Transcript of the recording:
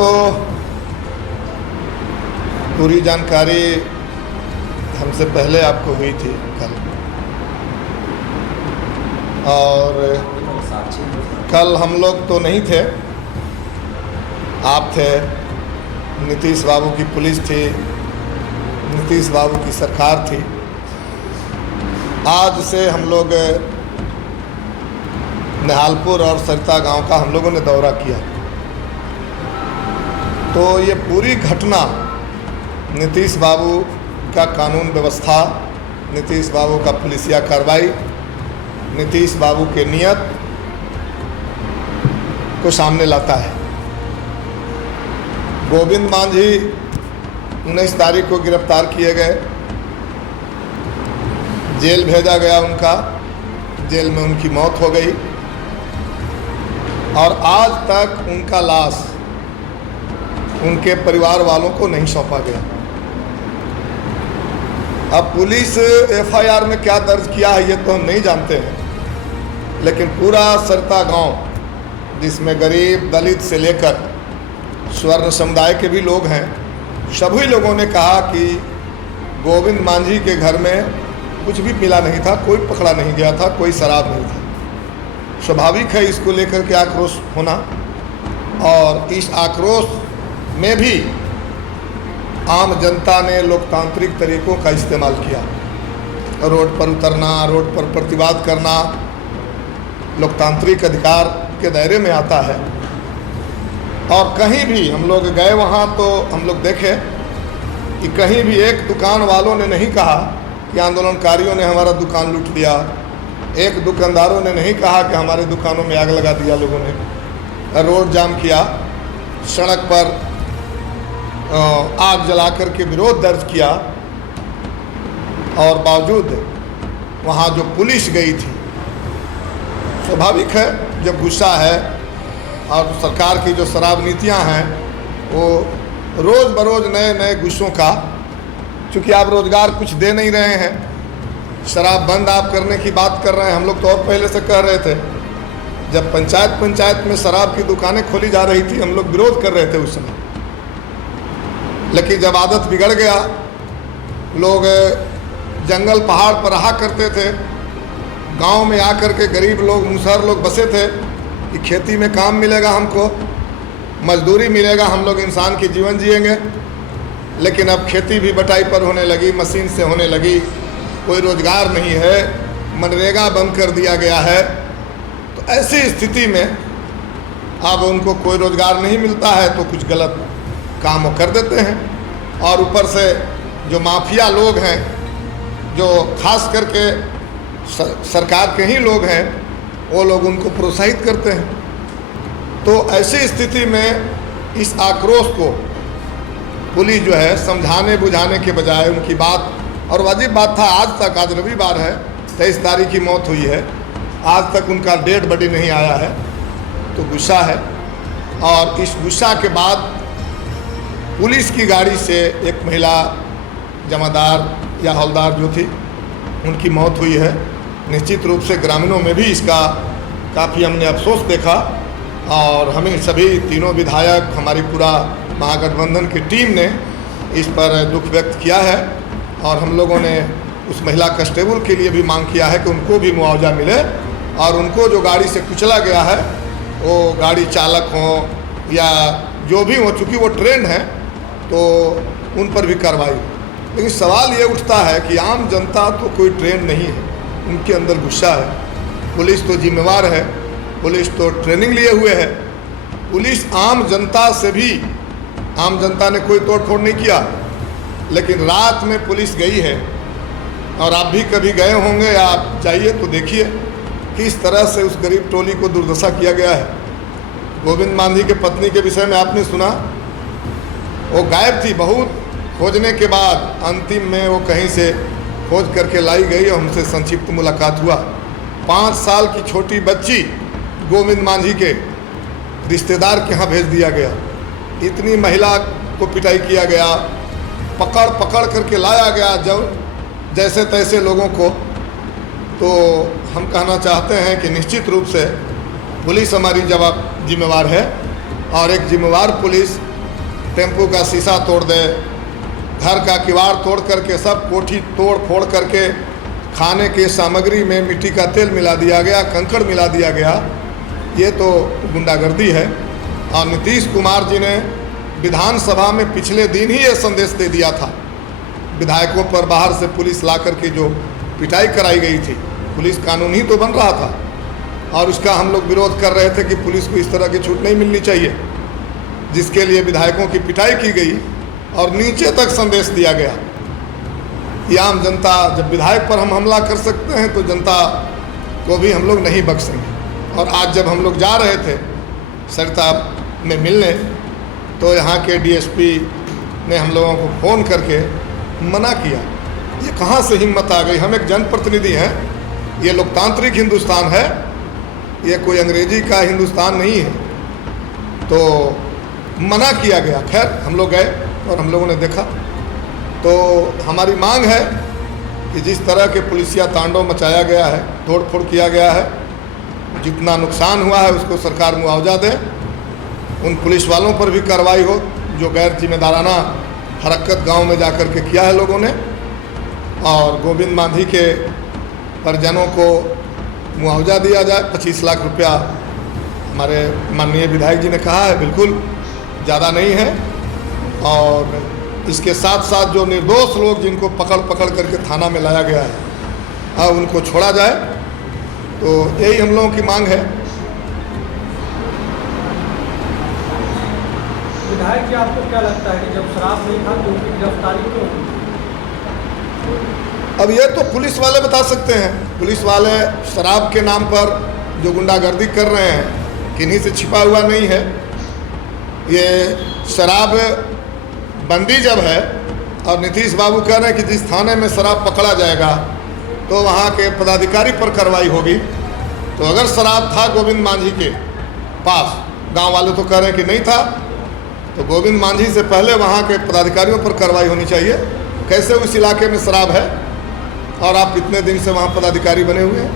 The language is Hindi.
तो पूरी जानकारी हमसे पहले आपको हुई थी कल, और कल हम लोग तो नहीं थे, आप थे, नीतीश बाबू की पुलिस थी, नीतीश बाबू की सरकार थी। आज से हम लोग निहालपुर और सरिता गांव का हम लोगों ने दौरा किया। तो ये पूरी घटना नीतीश बाबू का कानून व्यवस्था, नीतीश बाबू का पुलिसिया कार्रवाई, नीतीश बाबू के नियत को सामने लाता है। गोविंद मांझी 19 तारीख को गिरफ्तार किए गए, जेल भेजा गया उनका, जेल में उनकी मौत हो गई और आज तक उनका लाश उनके परिवार वालों को नहीं सौंपा गया। अब पुलिस एफआईआर में क्या दर्ज किया है ये तो हम नहीं जानते हैं, लेकिन पूरा सरिता गांव जिसमें गरीब दलित से लेकर स्वर्ण समुदाय के भी लोग हैं, सभी लोगों ने कहा कि गोविंद मांझी के घर में कुछ भी मिला नहीं था, कोई पकड़ा नहीं गया था, कोई शराब नहीं था। स्वाभाविक है इसको लेकर के आक्रोश होना, और इस आक्रोश में भी आम जनता ने लोकतांत्रिक तरीकों का इस्तेमाल किया। रोड पर उतरना, रोड पर प्रतिवाद करना लोकतांत्रिक अधिकार के दायरे में आता है। और कहीं भी हम लोग गए वहाँ तो हम लोग देखे कि कहीं भी एक दुकान वालों ने नहीं कहा कि आंदोलनकारियों ने हमारा दुकान लूट लिया, एक दुकानदारों ने नहीं कहा कि हमारे दुकानों में आग लगा दिया, लोगों ने रोड जाम किया, सड़क पर आग जलाकर के विरोध दर्ज किया। और बावजूद वहाँ जो पुलिस गई थी, स्वाभाविक है जब गुस्सा है और सरकार की जो शराब नीतियाँ हैं वो रोज़ बरोज़ नए नए गुस्सों का, चूँकि आप रोज़गार कुछ दे नहीं रहे हैं, शराब बंद आप करने की बात कर रहे हैं। हम लोग तो और पहले से कह रहे थे, जब पंचायत में शराब की दुकानें खोली जा रही थी हम लोग विरोध कर रहे थे उस समय। लेकिन जब आदत बिगड़ गया, लोग जंगल पहाड़ पर रहा करते थे, गांव में आकर के गरीब लोग, मुसहर लोग बसे थे कि खेती में काम मिलेगा, हमको मजदूरी मिलेगा, हम लोग इंसान की जीवन जिएंगे। लेकिन अब खेती भी बटाई पर होने लगी, मशीन से होने लगी, कोई रोज़गार नहीं है, मनरेगा बंद कर दिया गया है। तो ऐसी स्थिति में अब उनको कोई रोज़गार नहीं मिलता है तो कुछ गलत काम वो कर देते हैं। और ऊपर से जो माफिया लोग हैं, जो खास करके सरकार के ही लोग हैं, वो लोग उनको प्रोत्साहित करते हैं। तो ऐसी स्थिति में इस आक्रोश को पुलिस जो है समझाने बुझाने के बजाय उनकी बात, और वाजिब बात था, आज तक, आज रविवार है, 23 तारीख की मौत हुई है, आज तक उनका डेड बॉडी नहीं आया है, तो गुस्सा है। और इस गुस्सा के बाद पुलिस की गाड़ी से एक महिला जमादार या हवलदार जो थी उनकी मौत हुई है। निश्चित रूप से ग्रामीणों में भी इसका काफ़ी हमने अफसोस देखा, और हमें सभी तीनों विधायक, हमारी पूरा महागठबंधन की टीम ने इस पर दुख व्यक्त किया है। और हम लोगों ने उस महिला कांस्टेबल के लिए भी मांग किया है कि उनको भी मुआवजा मिले, और उनको जो गाड़ी से कुचला गया है वो गाड़ी चालक हों या जो भी हो, चूँकि वो ट्रेंड है तो उन पर भी कार्रवाई। लेकिन सवाल ये उठता है कि आम जनता तो कोई ट्रेंड नहीं है, उनके अंदर गुस्सा है। पुलिस तो जिम्मेवार है, पुलिस तो ट्रेनिंग लिए हुए है, पुलिस आम जनता से भी, आम जनता ने कोई तोड़ फोड़ नहीं किया, लेकिन रात में पुलिस गई है। और आप भी कभी गए होंगे या आप जाइए तो देखिए किस तरह से उस गरीब टोली को दुर्दशा किया गया है। गोविंद मांझी के पत्नी के विषय में आपने सुना, वो गायब थी, बहुत खोजने के बाद अंतिम में वो कहीं से खोज करके लाई गई और हमसे संक्षिप्त मुलाकात हुआ। 5 साल की छोटी बच्ची गोविंद मांझी के रिश्तेदार के यहाँ भेज दिया गया, इतनी महिला को पिटाई किया गया, पकड़ पकड़ करके लाया गया जब जैसे तैसे लोगों को। तो हम कहना चाहते हैं कि निश्चित रूप से पुलिस हमारी जिम्मेवार है, और एक जिम्मेवार पुलिस टेम्पू का शीशा तोड़ दे, घर का किवाड़ तोड़ करके सब कोठी तोड़ फोड़ करके खाने की सामग्री में मिट्टी का तेल मिला दिया गया, कंकड़ मिला दिया गया। ये तो गुंडागर्दी है। और नीतीश कुमार जी ने विधानसभा में पिछले दिन ही ये संदेश दे दिया था, विधायकों पर बाहर से पुलिस ला करके जो पिटाई कराई गई थी, पुलिस कानून ही तो बन रहा था और उसका हम लोग विरोध कर रहे थे कि पुलिस को इस तरह की छूट नहीं मिलनी चाहिए, जिसके लिए विधायकों की पिटाई की गई और नीचे तक संदेश दिया गया कि आम जनता, जब विधायक पर हम हमला कर सकते हैं तो जनता को भी हम लोग नहीं बख्शेंगे। और आज जब हम लोग जा रहे थे सरिता में मिलने, तो यहाँ के डीएसपी ने हम लोगों को फ़ोन करके मना किया। ये कहाँ से हिम्मत आ गई? हम एक जनप्रतिनिधि हैं, ये लोकतांत्रिक हिंदुस्तान है, ये कोई अंग्रेजी का हिंदुस्तान नहीं है। तो मना किया गया। खैर हम लोग गए और हम लोगों ने देखा। तो हमारी मांग है कि जिस तरह के पुलिसिया तांडव मचाया गया है, तोड़ फोड़ किया गया है, जितना नुकसान हुआ है उसको सरकार मुआवजा दे, उन पुलिस वालों पर भी कार्रवाई हो जो गैर जिम्मेदाराना हरकत गांव में जाकर के किया है लोगों ने, और गोविंद मांझी के परिजनों को मुआवजा दिया जाए। 25 लाख रुपया हमारे माननीय विधायक जी ने कहा है, बिल्कुल ज़्यादा नहीं है। और इसके साथ साथ जो निर्दोष लोग जिनको पकड़ करके थाना में लाया गया है, उनको छोड़ा जाए। तो यही हम लोगों की मांग है। विधायक जी, आपको क्या लगता है कि जब शराब नहीं था तो उनकी गिरफ्तारी क्यों? अब ये तो पुलिस वाले बता सकते हैं। पुलिस वाले शराब के नाम पर जो गुंडागर्दी कर रहे हैं, किन्हीं से छिपा हुआ नहीं है। ये शराब बंदी जब है और नीतीश बाबू कह रहे हैं कि जिस थाने में शराब पकड़ा जाएगा तो वहाँ के पदाधिकारी पर कार्रवाई होगी। तो अगर शराब था गोविंद मांझी के पास, गांव वाले तो कह रहे हैं कि नहीं था, तो गोविंद मांझी से पहले वहाँ के पदाधिकारियों पर कार्रवाई होनी चाहिए। कैसे उस इलाके में शराब है और आप कितने दिन से वहाँ पदाधिकारी बने हुए हैं?